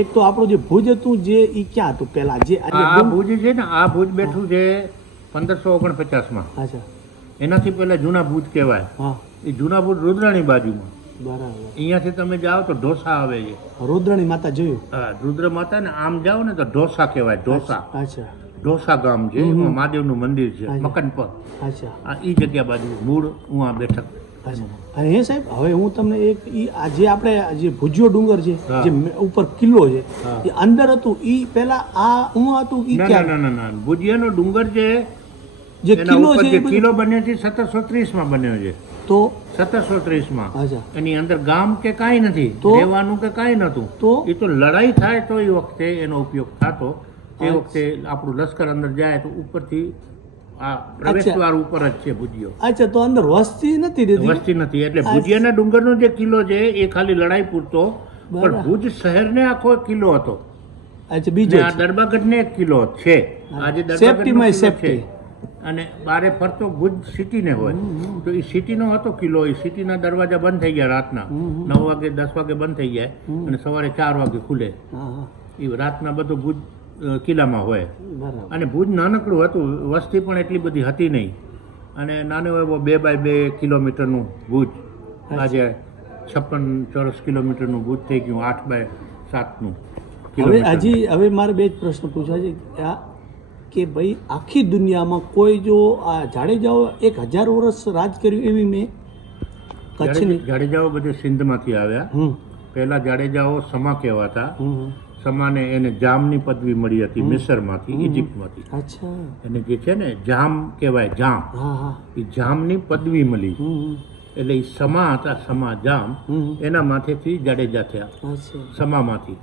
એક તો આપણું જે ભુજ હતું જે ઈ ક્યાં હતું પેલા જે આ ભુજ છે ને આ ભુજ બેઠું છે પંદરસો ઓગણપચાસમાં. અચ્છા. એનાથી પહેલા જૂના ભુજ કહેવાય. એ જૂના ભુજ રુદ્રાણી બાજુમાં. બરાબર. અહીંયાથી તમે જાઓ તો ઢોસા આવે છે. રુદ્રણી માતા જોયું? હા રુદ્ર માતા ને આમ જાઓ ને તો ઢોસા કહેવાય ઢોસા. અચ્છા ઢોસા ગામ છે મહાદેવનું મહાદેવનું મંદિર છે મકન પર અચ્છા. આ ઈ જગ્યા બાજુ મૂળ હું આ બેઠક. અચ્છા. અને એ સાહેબ હવે હું તમને એક ઈ આ જે આપણે જે ભુજિયો ડુંગર છે જે ઉપર કિલ્લો છે એ અંદર હતું ઈ પેલા આ હું હતું ઈ ના ના ના ભુજિયાનો ડુંગર છે જે કિલ્લો છે કિલ્લો બન્યો છે સત્તરસો માં બન્યો છે. તો? સત્તરસો માં અચ્છા. એની અંદર ગામ કે કાંઈ નથી રહેવાનું કે કાંઈ નહોતું. તો? એ તો લડાઈ થાય તો એ વખતે એનો ઉપયોગ થતો. તે વખતે આપણું લશ્કર અંદર જાય તો ઉપરથી આ પ્રવેશદ્વાર ઉપર જ છે ભુજિયો. અચ્છા તો અંદર વસ્તી નથી રહેતી વસ્તી નથી એટલે. ભુજિયાના ડુંગરનો જે કિલ્લો છે એ ખાલી લડાઈ પૂરતો. પણ ભુજ શહેરને આખો કિલ્લો હતો. અચ્છા ને બીજો આ દરબાગઢને એક કિલ્લો છે. આજે Safety દરબાગઢનો માં કિલ્લો safety. છે. અને બારે ફરતો ભુજ સિટીને હોય. તો એ સિટીનો હતો કિલ્લો. એ સિટીના દરવાજા બંધ થઈ ગયા રાતના. નવ વાગે દસ વાગે બંધ થઈ જાય અને સવારે ચાર વાગે ખુલે. એ રાતના બધું ભુજ કિલ્લામાં હોય. અને ભુજ નાનકડું હતું વસ્તી પણ એટલી બધી હતી નહીં. અને નાનો એવો બે બાય બે કિલોમીટરનું ભુજ. આજે છપ્પન ચોરસ કિલોમીટરનું ભુજ થઈ ગયું આઠ બાય સાતનું હવે હજી હવે મારે બે જ પ્રશ્ન પૂછવા છે. કે આ કે ભાઈ આખી દુનિયામાં કોઈ જો આ જાડેજાઓ એક હજાર વર્ષ રાજ કર્યું એવી મેં કચ્છની. જાડેજાઓ બધે સિંધમાંથી આવ્યા. પહેલા જાડેજાઓ સમા કહેવાતા. સમાને એને જામની પદવી મળી હતી મિસરમાંથી. ઇજિપ્તમાંથી. અચ્છા. એને જે છે ને જામ કહેવાય જામ. એ જામની પદવી મળી. એટલે એ સમા હતા સમા જામ એના માથેથી જાડેજા થયા. સમામાંથી.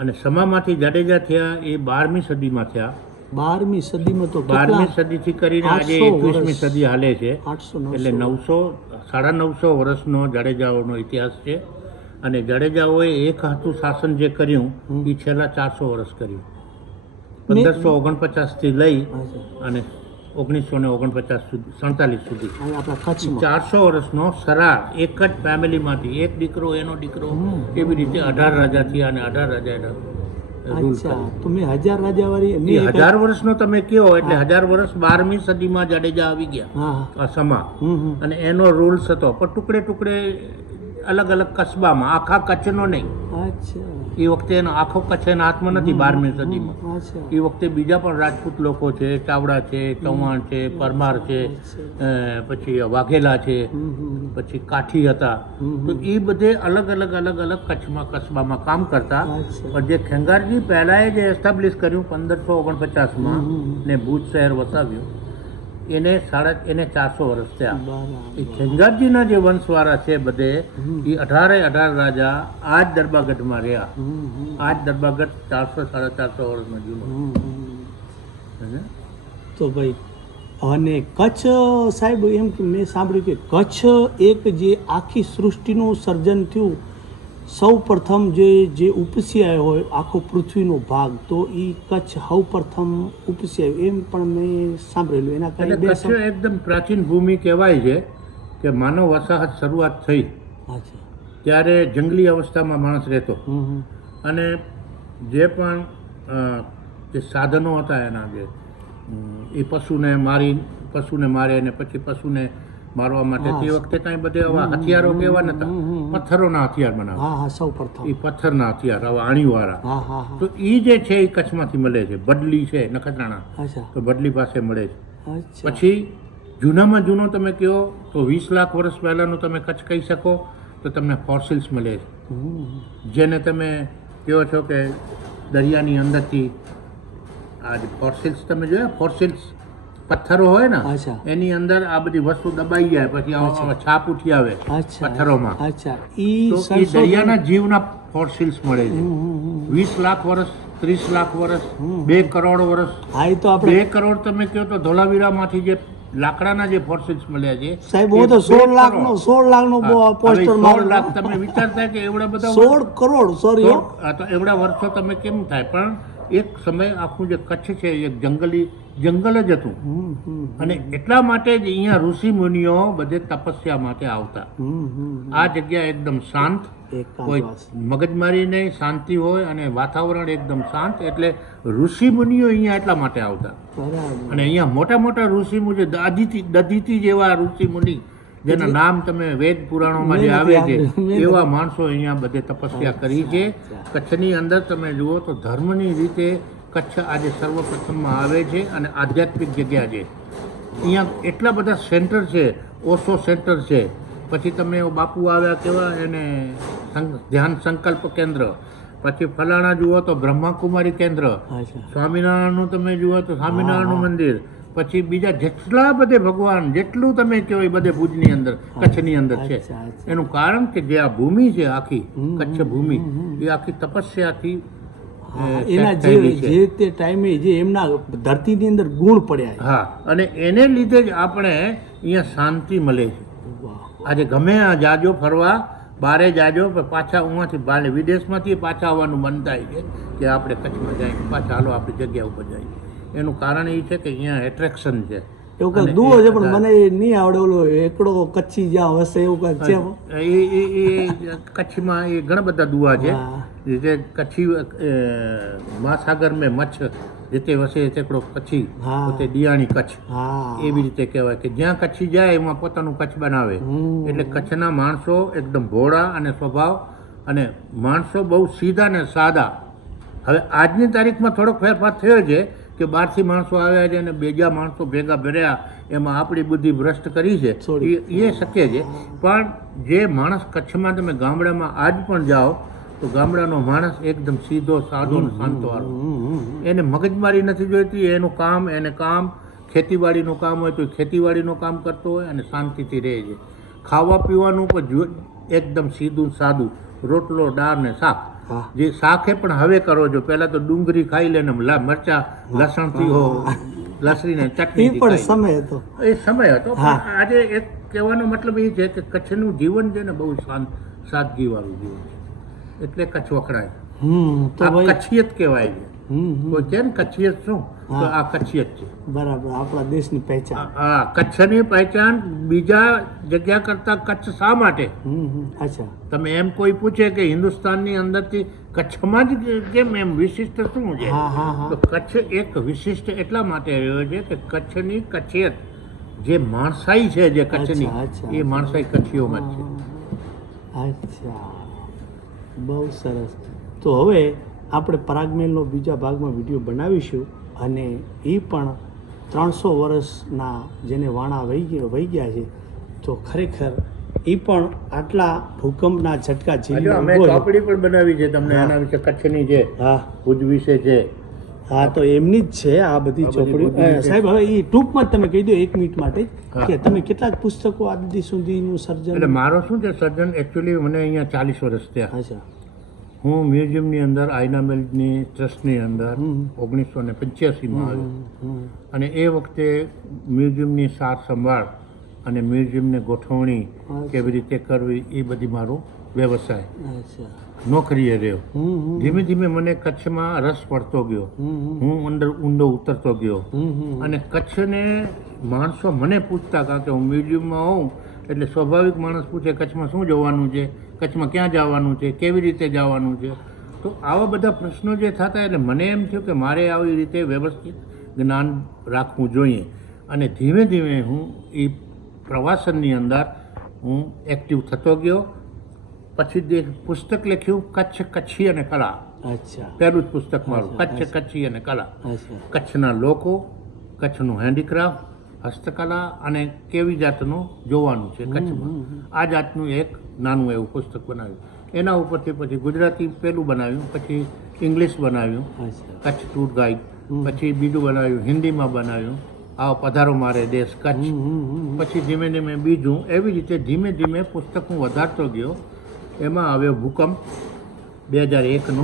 અને સમામાંથી જાડેજા થયા એ બારમી સદીમાં થયા. બારમી સદીમાં તો બારમી સદીથી કરીને આજે એકવીસમી સદી હાલે છે. એટલે નવસો સાડા નવસો વર્ષનો જાડેજાઓનો ઇતિહાસ છે. અને જાડેજાઓએ એક હાથું શાસન જે કર્યું. એ છેલ્લા ચારસો વર્ષ કર્યું. પંદરસો ઓગણપચાસથી લઈ અને ઓગણીસો ને ઓગણપચાસ સુધી સડતાલીસ સુધી. ચારસો વર્ષનો સરાર એક જ ફેમિલીમાંથી એક દીકરો એનો દીકરો. એવી રીતે અઢાર રાજા થયા અને અઢાર રાજા એના હજાર રાજાવાળી નો હજાર વર્ષનો તમે કયો એટલે હજાર વર્ષ બારમી સદીમાં જાડેજા આવી ગયા હા હા. આ સમા. હમ હમ. અને એનો રૂલ્સ હતો પણ ટુકડે ટુકડે અલગ અલગ કસ્બામાં આખા કચ્છનો નહીં. એ વખતે એનો આખો કચ્છ એના હાથમાં નથી બારમી સદીમાં. એ વખતે બીજા પણ રાજપૂત લોકો છે ચાવડા છે ચૌહાણ છે પરમાર છે પછી વાઘેલા છે પછી કાઠી હતા. તો એ બધે અલગ અલગ અલગ અલગ કચ્છમાં કસ્બામાં કામ કરતા. પણ જે ખેંગારજી પહેલાંએ જે એસ્ટાબ્લિશ કર્યું પંદરસો ઓગણપચાસમાં. ને ભુજ શહેર વસાવ્યું એને સાડા એને ચારસો વર્ષ થયા એ ખેંગારજીના જે વંશવાળા છે બધે. એ અઢારે અઢાર રાજા આ જ દરબાગઢમાં રહ્યા. આ જ દરબાગઢ ચારસો સાડા ચારસો વર્ષમાં જૂનો. તો ભાઈ અને કચ્છ સાહેબ એમ મેં સાંભળ્યું કે કચ્છ એક જે આખી સૃષ્ટિનું સર્જન થયું સૌ પ્રથમ જે જે ઉપસી આવ્યો હોય આખો પૃથ્વીનો ભાગ તો એ કચ્છ સૌ પ્રથમ ઉપસી આવ્યો એમ પણ મેં સાંભળેલું. એના કારણે કચ્છ એકદમ પ્રાચીન ભૂમિ કહેવાય છે કે માનવ વસાહત શરૂઆત થઈ. ત્યારે જંગલી અવસ્થામાં માણસ રહેતો. અને જે પણ જે સાધનો હતા એના જે એ પશુને મારી પશુને મારે અને પછી પશુને મારવા માટે તે વખતે કાંઈ બધે આવા હથિયારો કેવા નતા. પથ્થરોના હથિયાર બનાવે. હા હા સૌ પ્રથમ. એ પથ્થરના હથિયાર આવા આણીવાળા. તો એ જે છે એ કચ્છમાંથી મળે છે. બદલી છે નખત્રાણા. તો બદલી પાસે મળે છે. પછી જૂનામાં જૂનો તમે કહો તો વીસ લાખ વર્ષ પહેલાંનું તમે કચ્છ કહી શકો તો તમને ફોસિલ્સ મળે છે. જેને તમે કહો છો કે દરિયાની અંદરથી આ જે ફોસિલ્સ તમે જોયા ફોસિલ્સ પથ્થરો હોય ને એની અંદર આ બધી વસ્તુ દબાઈ જાય પછી છાપ ઉઠી આવે પથ્થરોમાં. દરિયાના જીવના ફોસિલ્સ મળે છે. વીસ લાખ વર્ષ ત્રીસ લાખ વર્ષ બે કરોડ વર્ષ. હા તો આપણે બે કરોડ તમે કહો તો ધોલાવીરામાંથી જે લાકડાના જે ફોર્સિલ્સ મળ્યા છે સાહેબ હું તો સોળ લાખ નો સોળ લાખ નો પોસ્ટર સોળ લાખ તમે વિચારતા કે એવડા બધા સોળ કરોડ સોરી એવડા વર્ષો તમે કેમ થાય? પણ એક સમય આખું જે કચ્છ છે એ જંગલી જંગલ જ હતું. અને એટલા માટે જ અહીંયા ઋષિ મુનિઓ બધે તપસ્યા માટે આવતા. આ જગ્યા એકદમ શાંત કોઈ મગજમારી નહીં શાંતિ હોય અને વાતાવરણ એકદમ શાંત એટલે ઋષિ મુનિઓ અહીંયા એટલા માટે આવતા. અને અહીંયા મોટા મોટા ઋષિ મુનિ દાદીથી દધીથી જેવા ઋષિ મુનિ જેના નામ તમે વેદ પુરાણોમાં જે આવે છે એવા માણસો અહીંયા બધે તપસ્યા કરી છે. કચ્છની અંદર તમે જુઓ તો ધર્મની રીતે કચ્છ આજે સર્વપ્રથમમાં આવે છે અને આધ્યાત્મિક જગ્યા છે. અહીંયા એટલા બધા સેન્ટર છે ઓશો સેન્ટર છે. પછી તમે બાપુ આવ્યા કેવા એને ધ્યાન સંકલ્પ કેન્દ્ર. પછી ફલાણા જુઓ તો બ્રહ્માકુમારી કેન્દ્ર. સ્વામિનારાયણનું તમે જુઓ તો સ્વામિનારાયણનું મંદિર. પછી બીજા જેટલા બધે ભગવાન જેટલું તમે કહો એ બધે ભુજની અંદર કચ્છની અંદર છે. એનું કારણ કે જે આ ભૂમિ છે આખી કચ્છ ભૂમિ એ આખી તપસ્યાથી એના જે જે તે ટાઈમે જે એમના ધરતીની અંદર ગુણ પડ્યા હા અને એને લીધે જ આપણે અહીંયા શાંતિ મળે છે. આજે ગમે આ જાજો ફરવા બારે જાજો પાછા ઉમાંથી બારે વિદેશમાંથી પાછા આવવાનું મન થાય છે કે આપણે કચ્છમાં જાય પાછા હાલો આપણી જગ્યા ઉપર જાય એનું કારણ એ છે કે અહીંયા એટ્રેક્શન છે. એવું અને કઈ દુવો છે પણ મને એ નહીં આવડે ઓલો એકડો કચ્છી જ્યાં હશે એવું કંઈક છે એ એ કચ્છમાં એ ઘણા બધા દુઆ છે. જે કચ્છી મહાસાગર મેં મચ્છ જેતે વસે તેકડો કચ્છી. પોતે દિયાણી કચ્છ. એવી રીતે કહેવાય કે જ્યાં કચ્છી જાય એમાં પોતાનું કચ્છ બનાવે. એટલે કચ્છના માણસો એકદમ ભોળા અને સ્વભાવ અને માણસો બહુ સીધા ને સાદા. હવે આજની તારીખમાં થોડોક ફેરફાર થયો છે કે બહારથી માણસો આવ્યા છે અને બીજા માણસો ભેગા ભર્યા એમાં આપણી બુદ્ધિ ભ્રષ્ટ કરી છે. એ શક્ય છે. પણ જે માણસ કચ્છમાં તમે ગામડામાં આજ પણ જાઓ તો ગામડાનો માણસ એકદમ સીધો સાદો શાંતો હમ. એને મગજમારી નથી જોઈતી એનું કામ એને કામ ખેતીવાડીનું કામ હોય તો એ ખેતીવાડીનું કામ કરતો હોય અને શાંતિથી રહે છે. ખાવા પીવાનું પણ જો એકદમ સીધું સાદું. રોટલો દાળ ને શાક. જે શાકે પણ હવે કરો છો. પહેલા તો ડુંગળી ખાઈ લે ને લસણ મરચા લસણથી હો લસણીને ચટણી પણ સમય હતો. એ સમય હતો આજે એક કહેવાનો મતલબ એ છે કે કચ્છનું જીવન છે ને બહુ શાંત સાદગીવાળું જીવન છે. એટલે કચ્છ વખણાય. કચ્છિયત કહેવાય. કોઈ છે ને કચ્છિયત શું? તો આ કચ્છિયત છે. બરાબર આપણા દેશની પહેચાન. હા કચ્છની પહેચાન બીજા જગ્યા કરતા કચ્છ શા માટે. અચ્છા. તમે એમ કોઈ પૂછે કે હિન્દુસ્તાનની અંદરથી કચ્છમાં જ કેમ એમ વિશિષ્ટ શું છે? તો કચ્છ એક વિશિષ્ટ એટલા માટે રહ્યો છે કે કચ્છની કચ્છિયત જે માણસાઈ છે જે કચ્છની. એ માણસાઈ કચ્છીઓમાં છે. અચ્છા. બહુ સરસ. તો હવે આપણે પરાગમેલનો બીજા ભાગમાં વીડિયો બનાવીશું અને એ પણ ત્રણસો વર્ષના જેને વાણા વહી ગયા વહી ગયા છે તો ખરેખર એ પણ આટલા ભૂકંપના ઝટકા ઝીલી અમે. ચોપડી પણ બનાવી છે તમને આના વિશે કચ્છની છે હા. ભુજ વિશે છે હા તો એમની જ છે આ બધી અ, સાહેબ હવે એ ટૂંકમાં તમે કહી દો એક મિનિટ માટે કે તમે કેટલાક પુસ્તકો આજ સુધીનું એટલે સર્જન મારો શું છે સર્જન એકચ્યુઅલી મને અહીંયા ચાલીસ વર્ષ થયા. અચ્છા. હું મ્યુઝિયમની અંદર આયનામેલની ટ્રસ્ટની અંદર ઓગણીસો ને પંચ્યાસીમાં આવ્યો. અને એ વખતે મ્યુઝિયમની સાર સંભાળ અને મ્યુઝિયમને ગોઠવણી કેવી રીતે કરવી એ બધી મારો વ્યવસાય નોકરીએ રહ્યો. ધીમે ધીમે મને કચ્છમાં રસ પડતો ગયો. હું અંદર ઊંડો ઉતરતો ગયો. અને કચ્છને માણસો મને પૂછતા કારણ કે હું મ્યુઝિયમમાં હોઉં એટલે સ્વાભાવિક માણસ પૂછે કચ્છમાં શું જોવાનું છે? કચ્છમાં ક્યાં જવાનું છે? કેવી રીતે જવાનું છે? તો આવા બધા પ્રશ્નો જે થતા એટલે મને એમ થયું કે મારે આવી રીતે વ્યવસ્થિત જ્ઞાન રાખવું જોઈએ. અને ધીમે ધીમે હું એ પ્રવાસનની અંદર હું એક્ટિવ થતો ગયો. પછી જે પુસ્તક લખ્યું કચ્છ કચ્છી અને કલા. અચ્છા. પહેલું જ પુસ્તક મારું કચ્છ કચ્છી અને કલા. કચ્છના લોકો કચ્છનું હેન્ડીક્રાફ્ટ હસ્તકલા અને કેવી જાતનું જોવાનું છે કચ્છમાં. આ જાતનું એક નાનું એવું પુસ્તક બનાવ્યું. એના ઉપરથી પછી ગુજરાતી પહેલું બનાવ્યું પછી ઇંગ્લિશ બનાવ્યું કચ્છ ટૂર ગાઈડ. પછી બીજું બનાવ્યું હિન્દીમાં બનાવ્યું આ પધારો મારે દેશ કચ્છ. પછી ધીમે ધીમે બીજું એવી રીતે ધીમે ધીમે પુસ્તક હું વધારતો ગયો. એમાં આવ્યો ભૂકંપ બે હજાર એકનો.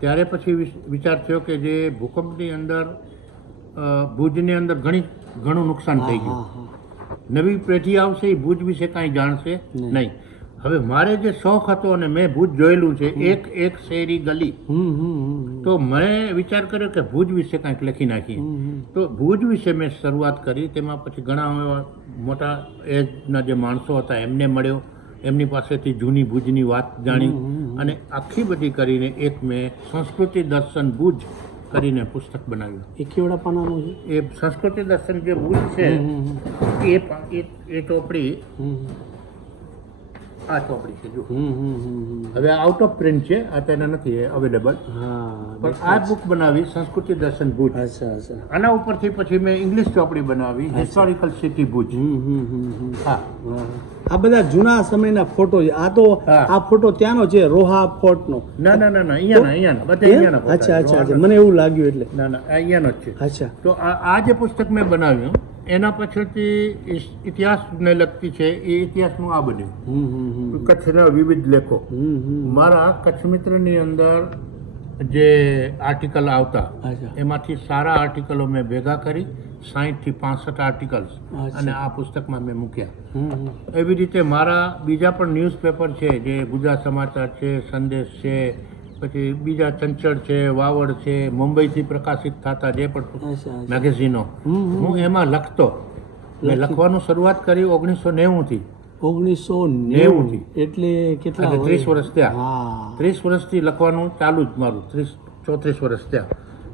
ત્યારે પછી વિચાર થયો કે જે ભૂકંપની અંદર ભુજની અંદર ઘણી ઘણું નુકસાન થઈ ગયું. નવી પેઢી આવશે એ ભુજ વિશે કાંઈ જાણશે નહીં. હવે મારે જે શોખ હતો અને મેં ભુજ જોયેલું છે એક એક શેરી ગલી. તો મેં વિચાર કર્યો કે ભુજ વિશે કાંઈક લખી નાખીએ. તો ભુજ વિશે મેં શરૂઆત કરી તેમાં પછી ઘણા મોટા એજના જે માણસો હતા એમને મળ્યો એમની પાસેથી જૂની ભુજની વાત જાણી અને આખી બધી કરીને એક મેં સંસ્કૃતિ દર્શન ભુજ કરીને પુસ્તક બનાવ્યું. એ કેવડા પાનાનું છે? એ સંસ્કૃતિ દર્શન જે બુક છે. એ એ ચોપડી આ ચોપડી છે જો. હવે આઉટ ઓફ પ્રિન્ટ છે અત્યારે નથી અવેલેબલ પણ આ બુક બનાવી સંસ્કૃતિ દર્શન ભુજ. આના ઉપરથી પછી મેં ઇંગ્લિશ ચોપડી બનાવી હિસ્ટોરિકલ સિટી ભુજ. હમ હમ હમ હમ. હા. આ બધા જૂના સમયના ફોટો છે. આ તો આ ફોટો ત્યાંનો છે રોહા ફોર્ટ નો. ના ના ના અહીંયાના અહીંયાના બધા અહીંયાના અચ્છા. અચ્છા મને એવું લાગ્યું એટલે. ના ના અહીંયાનો જ છે. અચ્છા. તો આ આ જે પુસ્તક મેં બનાવ્યું એના પાછળથી ઇતિહાસને લગતી છે એ ઇતિહાસનું આ બન્યું. કચ્છના વિવિધ લેખો. મારા કચ્છ મિત્રની અંદર જે આર્ટિકલ આવતા એમાંથી સારા આર્ટિકલો મેં ભેગા કરી સાહીઠથી પાસઠ આર્ટિકલ્સ અને આ પુસ્તકમાં મેં મૂક્યા. એવી રીતે મારા બીજા પણ ન્યૂઝપેપર છે જે ગુજરાત સમાચાર છે સંદેશ છે પછી બીજા ચંચળ છે વાવડ છે મુંબઈથી પ્રકાશિત થતા જે પણ મેગેઝિનો. હું એમાં લખતો. મેં લખવાનું શરૂઆત કરી ઓગણીસો નેવુંથી ઓગણીસો નેવું નેવું થી. એટલે કેટલા ત્રીસ વર્ષ? વર્ષ થયા. ત્રીસ વર્ષથી લખવાનું ચાલુ જ મારું. ત્રીસ ચોત્રીસ વર્ષ થયા.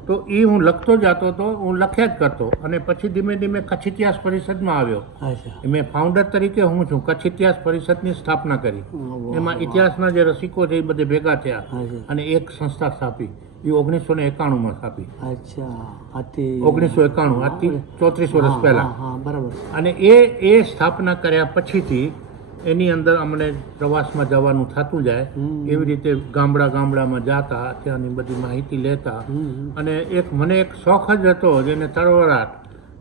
તો એ હું લખતો જતો હતો હું લખ્યા જ કરતો. અને પછી ધીમે ધીમે કચ્છ ઇતિહાસ પરિષદમાં આવ્યો. મેં ફાઉન્ડર તરીકે હું છું કચ્છ ઇતિહાસ પરિષદની સ્થાપના કરી. એમાં ઇતિહાસના જે રસિકો છે એ બધે ભેગા થયા. અને એક સંસ્થા સ્થાપી. એ ઓગણીસો ને એકાણુંમાં સ્થાપી. અચ્છા ઓગણીસો એકાણું આજથી ચોત્રીસ વર્ષ પહેલા. બરાબર. અને એ એ સ્થાપના કર્યા પછીથી એની અંદર અમને પ્રવાસમાં જવાનું થતું જાય. એવી રીતે ગામડા ગામડામાં જાતા ત્યાંની બધી માહિતી લેતા. અને એક મને એક શોખ જ હતો જેને તરવરાટ.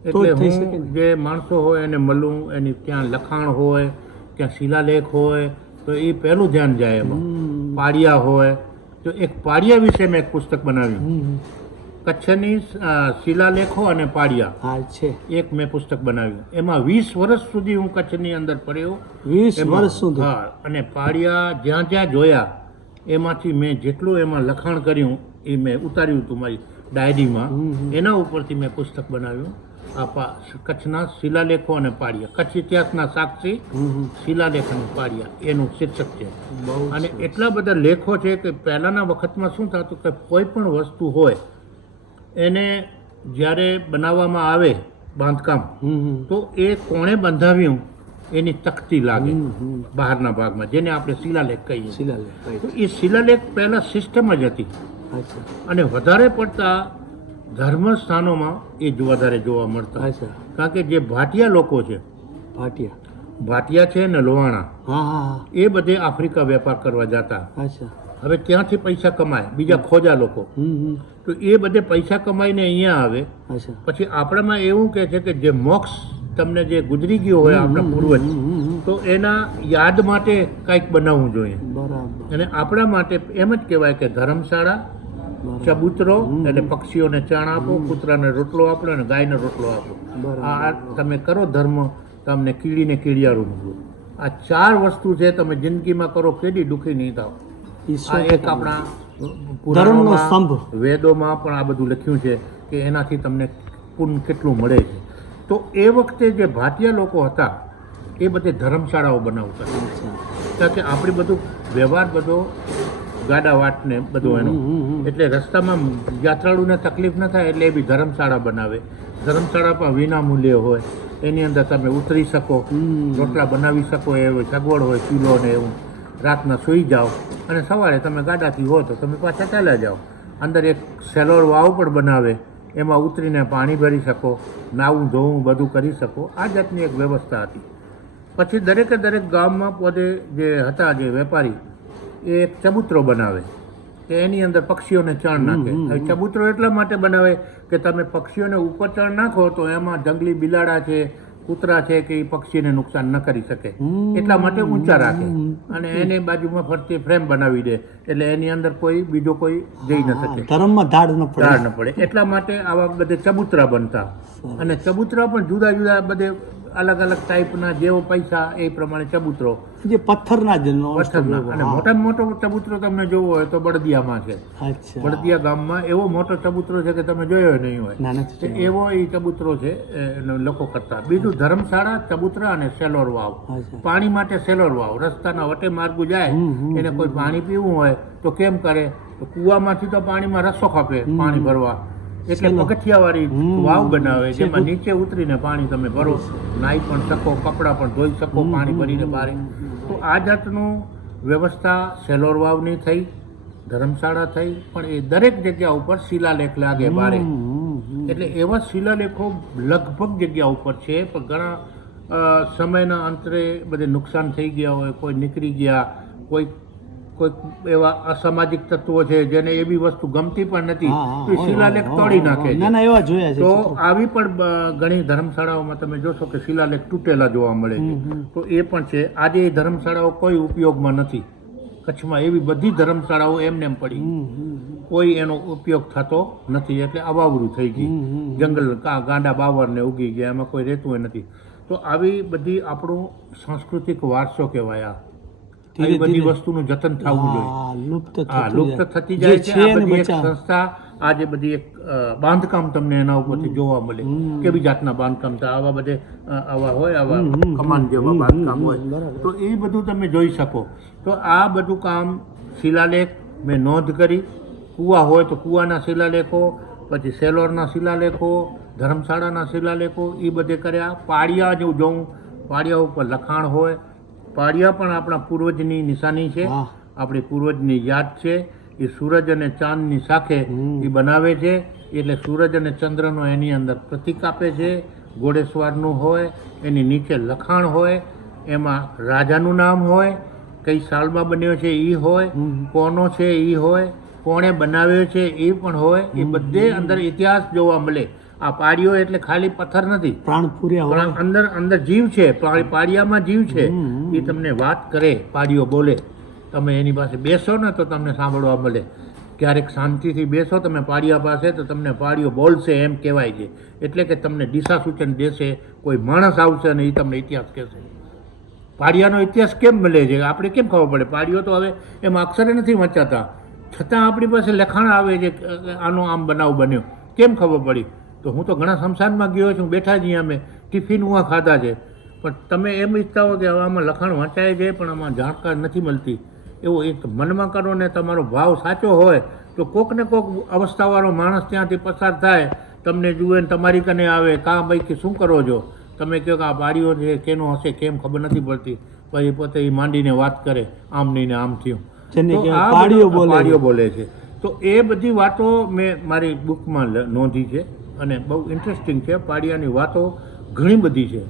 એટલે હું જે માણસો હોય એને મળું એની ત્યાં લખાણ હોય ત્યાં શિલાલેખ હોય તો એ પહેલું ધ્યાન જાય એમાં. પાડિયા હોય. તો એક પાડિયા વિશે મેં એક પુસ્તક બનાવ્યું. કચ્છની શિલાલેખો અને પાડિયા છે. એક મેં પુસ્તક બનાવ્યું. એમાં વીસ વર્ષ સુધી હું કચ્છની અંદર પડ્યો. વીસ વર્ષ સુધી? હા અને પાડિયા જ્યાં જ્યાં જોયા એમાંથી મેં જેટલું એમાં લખાણ કર્યું એ મેં ઉતાર્યું હતું મારી ડાયરીમાં. એના ઉપરથી મેં પુસ્તક બનાવ્યું. આપા કચ્છના શિલાલેખો અને પાડિયા કચ્છ ઇતિહાસના સાક્ષી. શિલાલેખ અને પાડિયા એનું શીર્ષક છે. અને એટલા બધા લેખો છે કે પહેલાંના વખતમાં શું થતું કે કોઈ પણ વસ્તુ હોય એને જ્યારે બનાવવામાં આવે બાંધકામ. તો એ કોણે બંધાવ્યું? એની તકતી લાગે. બહારના ભાગમાં જેને આપણે શિલાલેખ કહીએ. શિલાલેખ. તો એ શિલાલેખ પહેલાં સિસ્ટમ જ હતી. અને વધારે પડતા ધર્મ સ્થાનોમાં એ જ વધારે જોવા મળતા. કારણ કે જે ભાટિયા લોકો છે ભાટિયા. ભાટિયા છે ને લોહાણા એ બધે આફ્રિકા વેપાર કરવા જતા. અચ્છા. હવે ત્યાંથી પૈસા કમાય? બીજા ખોજા લોકો. તો એ બધે પૈસા કમાઈને અહીંયા આવે. પછી આપણામાં એવું કહે છે કે જે મોક્ષ તમને જે ગુજરી ગયો હોય આપણા પૂર્વજ. તો એના યાદ માટે કંઈક બનાવવું જોઈએ. અને આપણા માટે એમ જ કહેવાય કે ધર્મશાળા ચબૂતરો એટલે પક્ષીઓને ચાણ આપો કૂતરાને રોટલો આપો અને ગાયને રોટલો આપો. આ તમે કરો ધર્મ તમને કીડીને કીડિયારું આ ચાર વસ્તુ છે તમે જિંદગીમાં કરો કેદી દુઃખી નહીં થાવ ઈશ્વર એક આપણા ધર્મનો સ્તંભ. વેદોમાં પણ આ બધું લખ્યું છે કે એનાથી તમને પુણ્ય કેટલું મળે છે. તો એ વખતે જે ભાટિયા લોકો હતા એ બધે ધર્મશાળાઓ બનાવતા. કારણ કે આપણે બધું વ્યવહાર બધો ગાડા વાટ ને બધો એનો. એટલે રસ્તામાં યાત્રાળુને તકલીફ ન થાય એટલે એ બી ધર્મશાળા બનાવે. ધર્મશાળા પણ વિના મૂલ્યે હોય. એની અંદર તમે ઉતરી શકો. રોટલા બનાવી શકો એ સગવડ હોય ચૂલો ને એવું. રાતના સૂઈ જાઓ અને સવારે તમે ગાડાથી હો તો તમે પાછા ચાલ્યા જાઓ. અંદર એક સેલોર વાવ પણ બનાવે એમાં ઉતરીને પાણી ભરી શકો નાવું ધોવું બધું કરી શકો. આ જાતની એક વ્યવસ્થા હતી. પછી દરેકે દરેક ગામમાં પોતે જે હતા જે વેપારી એ એક ચબૂતરો બનાવે. કે એની અંદર પક્ષીઓને ચણ નાખે. ચબૂતરો એટલા માટે બનાવે કે તમે પક્ષીઓને ઉપર ચણ નાખો તો એમાં જંગલી બિલાડા છે કૂતરા છે કે એ પક્ષીને નુકસાન ન કરી શકે. એટલા માટે ઊંચા રાખે. અને એને બાજુમાં ફરતી ફ્રેમ બનાવી દે. એટલે એની અંદર કોઈ બીજો કોઈ જઈ ન શકે. ધર્મમાં ધાડ ન પડે. ધાડ ન પડે. એટલા માટે આવા બધે ચબૂતરા બનતા. અને ચબૂતરા પણ જુદા જુદા બધે અલગ અલગ ટાઈપના જેવો પૈસા એ પ્રમાણે ચબૂતરો. જે પથ્થરના જ પથ્થરના. અને મોટામાં મોટો ચબૂતરો તમને જોવો હોય તો બળદિયામાં છે. બળદિયા ગામમાં એવો મોટો ચબૂતરો છે કે તમે જોયો નહીં હોય. એવો એ ચબૂતરો છે એનો લોકો કરતા બીજું ધર્મશાળા ચબૂતરા અને સેલોર વાવ. પાણી માટે સેલોર વાવ. રસ્તાના વટે માર્ગુ જાય એને કોઈ પાણી પીવું હોય તો કેમ કરે? તો કૂવામાંથી તો પાણીમાં રસો ખપે પાણી ભરવા. એટલે. પગથિયાવાળી વાવ બનાવે છે. એમાં નીચે ઉતરીને પાણી તમે ભરો. નાહી પણ શકો કપડાં પણ ધોઈ શકો પાણી ભરીને બહાર તો આ જાતનું વ્યવસ્થા સેલોર વાવની થઈ ધર્મશાળા થઈ પણ એ દરેક જગ્યા ઉપર શિલાલેખ લાગે બારે. એટલે એવા શિલાલેખો લગભગ જગ્યા ઉપર છે પણ ઘણા સમયના અંતરે બધે નુકસાન થઈ ગયા હોય કોઈ નીકળી ગયા કોઈ કોઈ એવા અસામાજિક તત્વો છે જેને એવી વસ્તુ ગમતી પણ નથી એ શિલાલેખ તોડી નાખે છે. ના એવા જોયા છે તો આવી પણ ઘણી ધર્મશાળાઓમાં તમે જોશો કે શિલાલેખ તૂટેલા જોવા મળે છે. તો એ પણ છે. આજે એ ધર્મશાળાઓ કોઈ ઉપયોગમાં નથી. કચ્છમાં એવી બધી ધર્મશાળાઓ એમને એમ પડી. કોઈ એનો ઉપયોગ થતો નથી એટલે અવાવરું થઈ ગઈ હમ. જંગલ કા- ગાંડા બાવરને ઉગી ગયા એમાં કોઈ રહેતું નથી. તો આવી બધી આપણું સાંસ્કૃતિક વારસો કહેવાય આ. આવી બધી વસ્તુનું જતન થવું જોઈએ. હા, લુપ્ત લુપ્ત થતી જાય છે. છે આ બધી એક સંસ્થા આજે બધી એક બાંધકામ તમને એના ઉપરથી જોવા મળે કેવી જાતના બાંધકામ થાય. આવા બધે આવા હોય આવા કમાન જેવા બાંધકામ હોય. તો એ બધું તમે જોઈ શકો. તો આ બધું કામ શિલાલેખ મેં નોંધ કરી. કૂવા હોય તો કૂવાના શિલાલેખો પછી સેલોરના શિલાલેખો ધર્મશાળાના શિલાલેખો એ બધે કર્યા. પાળિયા જો જોઉં પાળિયા ઉપર લખાણ હોય પાળિયા પણ આપણા પૂર્વજની નિશાની છે. આપણી પૂર્વજની યાદ છે. એ સૂરજ અને ચાંદની સાથે એ બનાવે છે. એટલે સૂરજ અને ચંદ્રનો એની અંદર પ્રતીક આપે છે. ઘોડેસવારનું હોય એની નીચે લખાણ હોય એમાં રાજાનું નામ હોય કઈ સાલમાં બન્યો છે એ હોય કોનો છે એ હોય કોણે બનાવ્યો છે એ પણ હોય. એ બધે અંદર ઇતિહાસ જોવા મળે. આ પાડીઓ એટલે ખાલી પથ્થર નથી. પ્રાણ પૂર્યા અંદર અંદર જીવ છે પાડિયામાં જીવ છે. એ તમને વાત કરે પાડીઓ બોલે. તમે એની પાસે બેસો ને તો તમને સાંભળવા મળે. ક્યારેક શાંતિથી બેસો તમે પાડિયા પાસે તો તમને પાડિયો બોલશે એમ કહેવાય છે. એટલે કે તમને દિશા સૂચન દેશે કોઈ માણસ આવશે અને એ તમને ઇતિહાસ કહેશે. પાડિયાનો ઇતિહાસ કેમ મળે છે? આપણે કેમ ખબર પડે? પાડીઓ તો હવે એમાં અક્ષરે નથી વંચાતા. છતાં આપણી પાસે લખાણ આવે છે આનો આમ બનાવ બન્યો. કેમ ખબર પડી? તો હું તો ઘણા શમશાનમાં ગયો છું બેઠા છીએ અમે. ટિફિન હું ખાધા છે. પણ તમે એમ ઈચ્છતા હો કે હવે આમાં લખાણ વાંચાય છે પણ આમાં જાણકાર નથી મળતી. એવો એક મનમાં કરો ને તમારો ભાવ સાચો હોય તો કોક ને કોક અવસ્થાવાળો માણસ ત્યાંથી પસાર થાય. તમને જુએ ને તમારી કને આવે કાં ભાઈ કે શું કરો છો? તમે કહો કે આ બારીઓ છે કેનો હશે કેમ ખબર નથી પડતી. પછી પોતે એ માંડીને વાત કરે આમ નહીં ને આમ થયું. બોલે છે. તો એ બધી વાતો મેં મારી બુકમાં નોંધી છે. અને બહુ ઇન્ટરેસ્ટિંગ છે. પાડિયાની વાતો ઘણી બધી છે.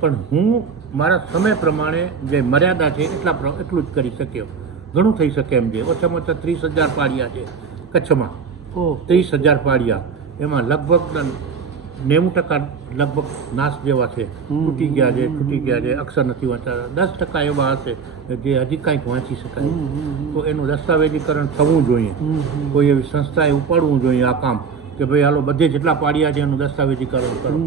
પણ હું મારા સમય પ્રમાણે જે મર્યાદા છે એટલા એટલું જ કરી શક્યો. ઘણું થઈ શકે એમ છે ઓછામાં ઓછા ત્રીસ હજાર પાડિયા છે કચ્છમાં. ત્રીસ હજાર પાડિયા. એમાં લગભગ નેવું ટકા લગભગ નાશ જેવા છે. તૂટી ગયા છે તૂટી ગયા છે. અક્ષર નથી વાંચતા. દસ ટકા એવા હશે જે હજી કાંઈક વાંચી શકાય. તો એનું દસ્તાવેજીકરણ થવું જોઈએ. કોઈ એવી સંસ્થાએ ઉપાડવું જોઈએ આ કામ. કે ભાઈ હાલો બધે જેટલા પાડ્યા છે એનું દસ્તાવેજીકરણ કરો.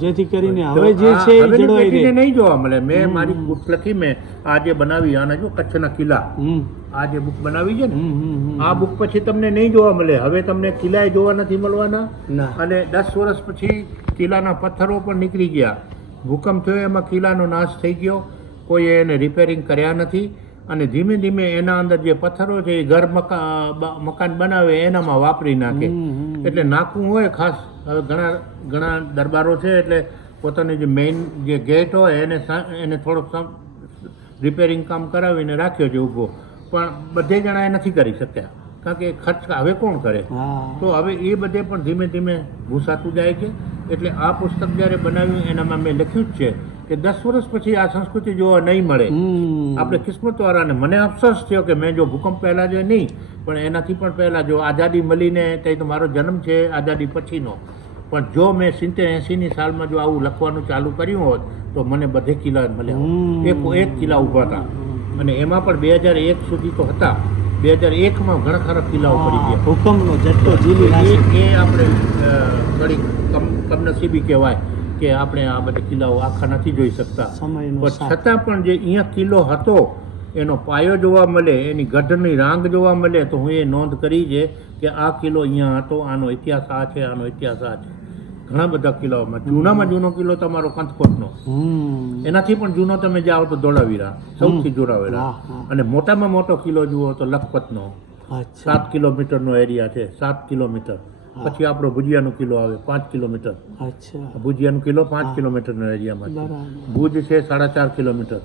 જેથી કરીને હવે જે છે એ જળવાઈ રહે. નહીં જોવા મળે. મેં મારી બુક લખી મેં આ જે બનાવી આને જો કચ્છના કિલ્લા. આ જે બુક બનાવી છે ને. આ બુક પછી તમને નહીં જોવા મળે. હવે તમને કિલ્લાએ જોવા નથી મળવાના. અને દસ વર્ષ પછી કિલ્લાના પથ્થરો પણ નીકળી ગયા. ભૂકંપ થયો એમાં કિલ્લાનો નાશ થઈ ગયો. કોઈએ એને રિપેરિંગ કર્યા નથી. અને ધીમે ધીમે એના અંદર જે પથ્થરો છે એ ઘર મકા- મકાન બનાવે એનામાં વાપરી નાખે. એટલે નાખવું હોય ખાસ. હવે ઘણા ઘણા દરબારો છે એટલે પોતાની જે મેઇન જે ગેટ હોય એને એને થોડોક રિપેરિંગ કામ કરાવીને રાખ્યો છે ઊભો. પણ બધે જણા એ નથી કરી શક્યા. કારણ કે ખર્ચ હવે કોણ કરે? તો હવે એ બધે પણ ધીમે ધીમે ભૂસાતું જાય છે. એટલે આ પુસ્તક જ્યારે બનાવ્યું એનામાં મેં લખ્યું જ છે કે દસ વર્ષ પછી આ સંસ્કૃતિ જોવા નહીં મળે. આપણે કિસ્મતવાળાને મને અફસોસ થયો કે મેં જો ભૂકંપ પહેલાં જો નહીં પણ એનાથી પણ પહેલાં જો આઝાદી મળીને તે તો મારો જન્મ છે આઝાદી પછીનો. પણ જો મેં સિત્તેર એંસીની સાલમાં જો આવું લખવાનું ચાલુ કર્યું હોત તો મને બધે કિલ્લા મળ્યા. એક એક કિલ્લા ઊભા હતા. અને એમાં પણ બે હજાર એક સુધી તો હતા. બે હજાર એકમાં ઘણા ખરા કિલ્લાઓ પડી ગયા. ભૂકંપનો જથ્થો એ આપણે થોડી કમ કમનસીબી કહેવાય. કે આપણે આ બધા કિલ્લાઓ આખા નથી જોઈ શકતા. પણ છતાં પણ જે અહીંયા કિલ્લો હતો એનો પાયો જોવા મળે એની ગઢની રાંગ જોવા મળે તો હું એ નોંધ કરી છે કે આ કિલ્લો અહીંયા હતો આનો ઇતિહાસ આ છે આનો ઇતિહાસ આ છે. ઘણા બધા કિલ્લાઓમાં. જૂનામાં જૂનો કિલ્લો તમારો કંથકોટનો. એનાથી પણ જૂનો તમે જાઓ તો ધોળાવીરા સૌથી જોરાવેરા. અને મોટામાં મોટો કિલ્લો જુઓ તો લખપતનો. સાત કિલોમીટરનો એરિયા છે સાત કિલોમીટર. પછી આપણો ભુજિયાનો કિલ્લો આવે પાંચ કિલોમીટર. અચ્છા. ભુજિયાનો કિલ્લો પાંચ. કિલોમીટરનો એરિયામાં ભુજ છે સાડા ચાર કિલોમીટર.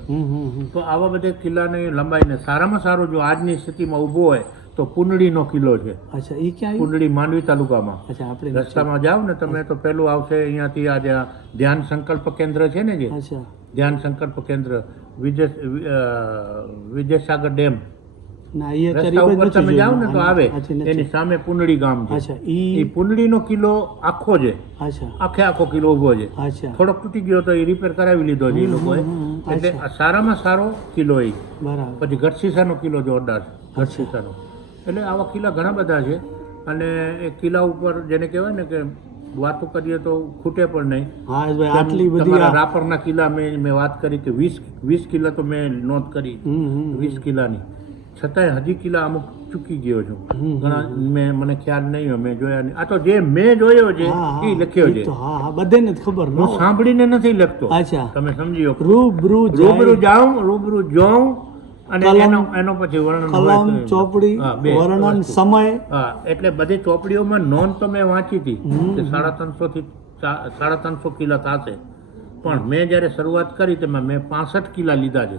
તો આવા બધા કિલ્લાની લંબાઈને સારામાં સારો જો આજની સ્થિતિમાં ઊભો હોય તો પુંડળીનો કિલ્લો છે. અચ્છા એ ક્યાં પુંડળી માંડવી તાલુકામાં. અચ્છા આપણે રસ્તામાં જાઓ ને તમે તો પેલું આવશે અહીંયાથી આ ધ્યાન સંકલ્પ કેન્દ્ર છે ને જે? ધ્યાન સંકલ્પ કેન્દ્ર વિજય વિજયસાગર ડેમ. ના એ રસ્તા ઉપર તમે નથી ને તો આવે. એની સામે પુંડળી ગામ છે. અચ્છા એ પુંડળીનો કિલ્લો આખો છે. અચ્છા. આખે આખો કિલ્લો ઊભો છે. અચ્છા. થોડોક તૂટી ગયો તો એ રિપેર કરાવી લીધો છે એ લોકોએ. હમ, હમ, એટલે સારામાં સારો કિલ્લો એ બરાબર. પછી ગઢસીસાનો કિલ્લો જોરદાર છે. ગઢસીસાનો એટલે આવા કિલ્લા ઘણા બધા છે. અને એ કિલ્લા ઉપર જેને કહેવાય ને કે વાતો કરીએ તો ખૂટે પણ નહીં. હા ભાઈ આટલી બધી રાપરના કિલ્લા મેં મેં વાત કરી કે વીસ વીસ કિલ્લા તો મેં નોંધ કરી. વીસ કિલ્લાની છતાંય હજી કિલ્લા અમુક ચૂકી ગયો છું. ઘણા મેં મને ખ્યાલ નહીં હોય મેં જોયા નહીં. આ તો જે મેં જોયો છે એ લખ્યો છે. હા હા બધાને ખબર હું સાંભળીને નથી લખતો. અચ્છા. તમે સમજી રૂબરૂ રૂબરૂ જાઉં રૂબરૂ જોઉં અને એનો એનો પછી વર્ણન કલમ ચોપડી વર્ણન સમય. હા એટલે બધી ચોપડીઓમાં નોંધ તો મેં વાંચી હતી. સાડા ત્રણસો થી સાડા ત્રણસો કિલ્લા થશે. પણ મેં જ્યારે શરૂઆત કરી તેમાં મેં પાસઠ કિલ્લા લીધા છે.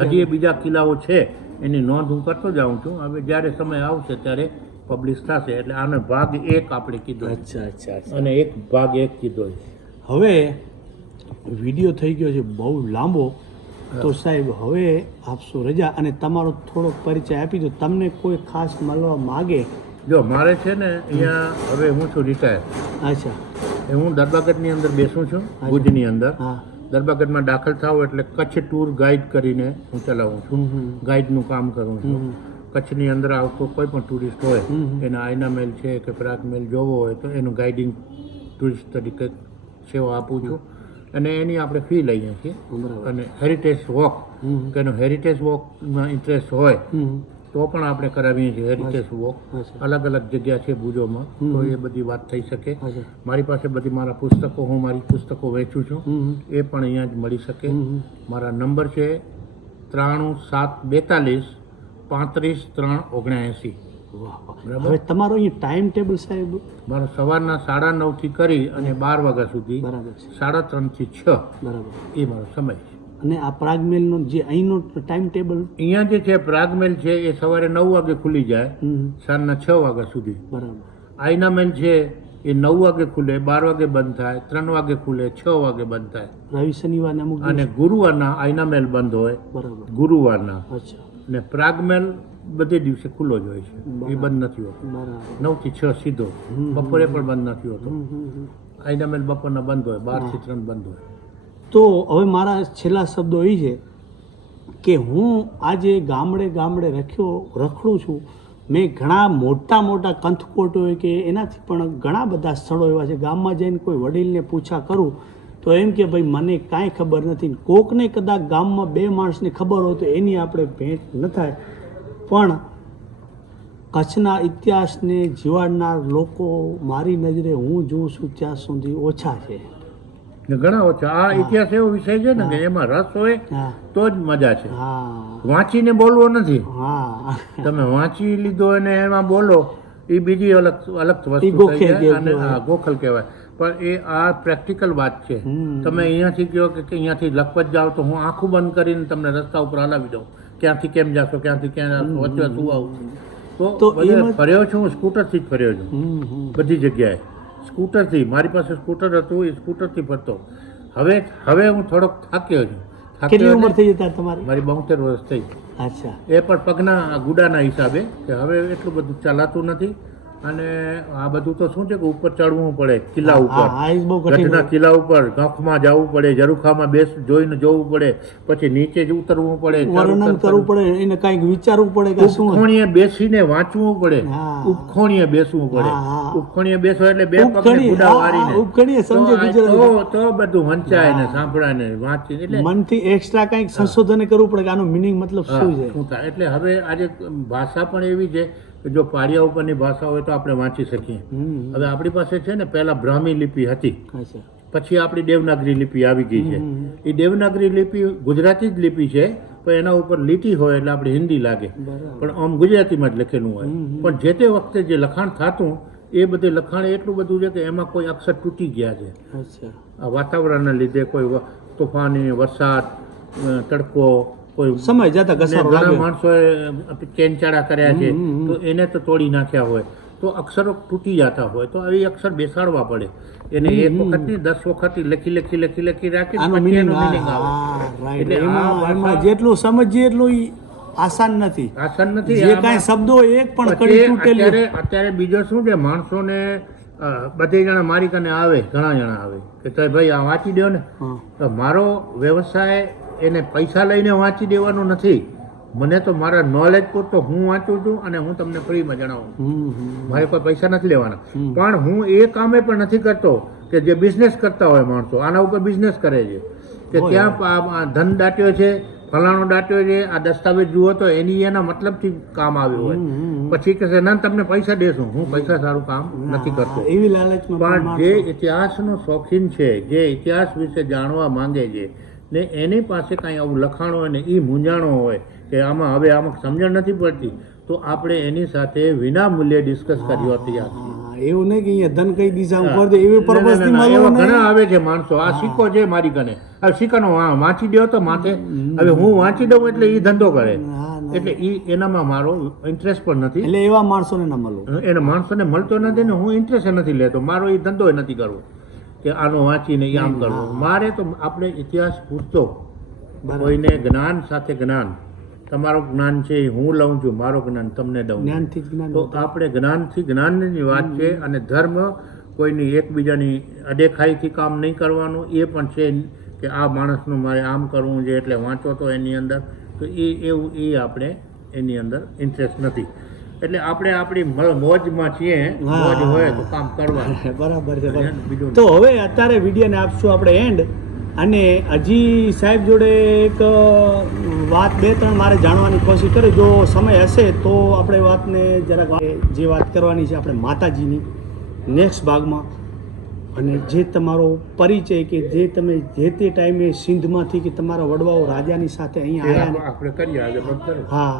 હજી એ બીજા કિલ્લાઓ છે એની નોંધ હું કરતો જાઉં છું. હવે જ્યારે સમય આવશે ત્યારે પબ્લિશ થશે એટલે આને ભાગ એક આપણે કીધો અચ્છા અચ્છા અચ્છા. અને એક ભાગ એક કીધો હવે વીડિયો થઈ ગયો છે બહુ લાંબો તો સાહેબ હવે આપશો રજા અને તમારો થોડોક પરિચય આપી દો. તમને કોઈ ખાસ મળવા માગે? જો મારે છે ને અહીંયા હવે હું છું રિટાયર અચ્છા. હું દરબાગઢની અંદર બેસું છું ભુજની અંદર. હા. દરબાગઢમાં દાખલ થાવ એટલે કચ્છ ટૂર ગાઈડ કરીને હું ચલાવું છું. ગાઈડનું કામ કરું છું. કચ્છની અંદર આવતો કોઈ પણ ટુરિસ્ટ હોય. એના આયના મેલ છે કે પ્રાગ મેલ જોવો હોય તો એનું ગાઈડિંગ ટુરિસ્ટ તરીકે સેવા આપું છું. અને એની આપણે ફી લઈએ છીએ. અને હેરિટેજ વોક કે એનો હેરિટેજ વોકમાં ઇન્ટરેસ્ટ હોય તો પણ આપણે કરાવીએ છીએ. હેરિટેજ વોક અલગ અલગ જગ્યા છે ભુજોમાં. તો એ બધી વાત થઈ શકે. મારી પાસે બધી મારા પુસ્તકો હું મારી પુસ્તકો વેચું છું. એ પણ અહીંયા જ મળી શકે. મારા નંબર છે ત્રાણું સાત બેતાલીસ પાંત્રીસ ત્રણ ઓગણએંસી. બરાબર. હવે તમારો અહીં ટાઈમ ટેબલ સાહેબ? મારો સવારના સાડા નવથી કરી અને બાર વાગ્યા સુધી. બરાબર સાડા ત્રણથી છ. બરાબર. એ મારો સમય છે. અને આ પ્રાગમેલનો જે અહીંનો ટાઈમ ટેબલ અહીંયા જે છે પ્રાગમેલ છે એ સવારે નવ વાગે ખુલી જાય. સાંજના છ વાગ્યા સુધી. બરાબર. આઈના મેલ છે એ નવ વાગે ખુલે બાર વાગે બંધ થાય ત્રણ વાગે ખુલે છ વાગે બંધ થાય. રવિ શનિવારને અમુક અને ગુરુવારના આઈના મેલ બંધ હોય. બરાબર. ગુરુવારના. અચ્છા. ને પ્રાગમેલ બધે દિવસે ખુલ્લો જ હોય છે. એ બંધ નથી હોતો. નવથી છ સીધો. બપોરે પણ બંધ નથી હોતો. આઈના મેલ બપોરના બંધ હોય બારથી ત્રણ બંધ હોય. તો હવે મારા છેલ્લા શબ્દો એ છે કે હું આજે ગામડે ગામડે રખ્યો, રખડું છું. મેં ઘણા મોટા મોટા કંથકોટ હોય કે એનાથી પણ ઘણા બધા સ્થળો એવા છે. ગામમાં જઈને કોઈ વડીલને પૂછા કરું, તો એમ કે ભાઈ મને કાંઈ ખબર નથી. કોકને કદાચ ગામમાં બે માણસને ખબર હોય તો એની આપણે ભેટ ન થાય. પણ કચ્છના ઇતિહાસને જીવાડનાર લોકો મારી નજરે હું જોઉં છું ત્યાં સુધી ઓછા છે. ઘણા ઓછા. આ ઇતિહાસ એવો વિષય છે ને કે એમાં રસ હોય તો જ મજા છે. વાંચીને બોલવો નથી. તમે વાંચી લીધો અને એમાં બોલો એ બીજી અલગ અલગ વસ્તુ અને ગોખલ કહેવાય. પણ એ આ પ્રેક્ટિકલ વાત છે. તમે અહીંયાથી કહો કે અહીંયાથી લખપત જાઓ તો હું આંખું બંધ કરીને તમને રસ્તા ઉપર હલાવી દઉં. ક્યાંથી કેમ જાશો ક્યાંથી ક્યાં વચ્ચે શું આવું. તો ફર્યો છું હું સ્કૂટરથી જ ફર્યો છું. બધી જગ્યાએ. સ્કૂટરથી મારી પાસે સ્કૂટર હતું એ સ્કૂટરથી ફરતો. હવે હવે હું થોડોક થાક્યો છું. કેટલી ઉંમર થઈ જતા તમારી? મારી બોતેર વર્ષ થઈ. અચ્છા. એ પણ પગના ગુડાના હિસાબે કે હવે એટલું બધું ચલાતું નથી. અને આ બધું તો શું છે કે ઉપર ચડવું પડે કિલ્લા ઉપર. ગઢના કિલ્લા ઉપર ગંખમાં જવું પડે ઝરૂખામાં બેસ જોઈને જોવું પડે પછી નીચે જ ઉતરવું પડે વર્ણન કરવું પડે એને કંઈક વિચારવું પડે કે શું ઉપખોણીએ બેસીને વાંચવું પડે. ઉપખોણીએ બેસવું પડે. ઉપખોણીએ બેસો એટલે બે પગને ગુડા હા, ઉપખણીએ સમજે તો ગુજરાતી. તો બધું વંચાય ને સાંભળાય ને વાંચી એટલે મનથી એક્સ્ટ્રા કંઈક સંશોધન કરવું પડે કે આનો મિનિંગ મતલબ શું છે? શું થાય? એટલે હવે આજે ભાષા પણ એવી છે કે જો પાડિયા ઉપરની ભાષા હોય તો આપણે વાંચી શકીએ. હવે આપણી પાસે છે ને પહેલા બ્રાહ્મી લિપિ હતી. પછી આપણી દેવનાગરી લિપિ આવી ગઈ છે. એ દેવનાગરી લિપિ ગુજરાતી જ લિપિ છે પણ એના ઉપર લીટી હોય એટલે આપણે હિન્દી લાગે. પણ આમ ગુજરાતીમાં જ લખેલું હોય. પણ જે તે વખતે જે લખાણ થતું એ બધે લખાણ એટલું બધું છે કે એમાં કોઈ અક્ષર તૂટી ગયા છે. આ વાતાવરણના લીધે કોઈ તોફાની વરસાદ તડકો કોઈ સમય જતા ઘસારો લાગે. માણસોએ ચેનચાડા કર્યા છે. તો એને તો તોડી નાખ્યા હોય. તો અક્ષરો તૂટી જતા હોય તો એ અક્ષર બેસાડવા પડે. એને એક. વખતની દસ વખત લખી લખી લખી લખી રાખી આવે. એમાં જેટલું સમજીએ એટલું આસાન નથી. આસાન નથી. જે આમાં- કાંઈ શબ્દો એક પણ કડી તૂટેલી અત્યારે બીજો શું છે માણસોને બધે જણા મારી કને આવે ઘણા જણા આવે. કે ભાઈ આ વાંચી દો ને. તો મારો વ્યવસાય એને પૈસા લઈને વાંચી દેવાનું નથી. મને તો મારા નોલેજ પૂરતો હું વાંચું છું અને હું તમને ફ્રીમાં જણાવું. મારે કોઈ પૈસા નથી લેવાના. પણ હું એ કામે પણ નથી કરતો કે જે બિઝનેસ કરતા હોય માણસો. આના ઉપર બિઝનેસ કરે છે. કે. ત્યાં ધન દાટ્યો છે ફલાણો દાટ્યો છે આ દસ્તાવેજ જુઓ તો એની એના મતલબથી કામ આવ્યું હોય. પછી કે ના તમને પૈસા દેશું. હું પૈસા સારું કામ નથી કરતો. એવી લાલચ પણ જે ઇતિહાસનો શોખીન છે જે ઇતિહાસ વિશે જાણવા માંગે છે ને એની પાસે કાંઈ આવું લખાણ હોય ને એ મૂંઝાણો હોય કે આમાં હવે આમાં સમજણ નથી પડતી તો આપણે એની સાથે વિના મૂલ્યે ડિસ્કસ કર્યો તૈયાર છીએ. એવું નહીં કે અહીંયા ધન કઈ દિશા ઉપર એવી ના, ના, purpose થી ના, ના, મળવું એવા ઘણા આવે છે માણસો. આ સિક્કો છે મારી કને. હવે સિક્કાનો વાંચી દો તો માથે. હવે હું વાંચી દઉં એટલે એ ધંધો કરે. એટલે એ એનામાં મારો ઇન્ટરેસ્ટ પણ નથી. એટલે એવા માણસોને ના મળો એને માણસોને મળતો નથી ને હું ઇન્ટરેસ્ટ નથી લેતો. મારો એ ધંધો નથી કરવો. કે આનો વાંચીને આમ કરવો. મારે તો આપણે ઇતિહાસ પૂછતો કોઈને જ્ઞાન સાથે જ્ઞાન. તમારું જ્ઞાન છે એ હું લઉં છું મારો જ્ઞાન તમને દઉં. જ્ઞાનથી જ્ઞાન તો આપણે જ્ઞાનથી જ્ઞાનની વાત છે અને ધર્મ કોઈની એકબીજાની અદેખાઈથી કામ નહીં કરવાનું એ પણ છે કે આ માણસનું મારે આમ કરવું છે એટલે વાંચો તો એની અંદર. તો એ એવું એ આપણે એની અંદર ઇન્ટરેસ્ટ નથી. એટલે આપણે આપણી મોજમાં છીએ. મોજ હોય તો કામ કરવાનું બરાબર છે તો હવે અત્યારે વિડીયોને આપશું આપણે એન્ડ અને હજી સાહેબ જોડે એક વાત બે ત્રણ મારે જાણવાની કોશિશ કરી. જો સમય હશે તો આપણે વાતને જરાક જે વાત કરવાની છે આપણે માતાજીની નેક્સ્ટ ભાગમાં. અને જે તમારો પરિચય કે જે તમે જે તે ટાઈમે સિંધમાંથી કે તમારા વડવાઓ રાજાની સાથે અહીંયા આવ્યા આપણે કરીએ હા.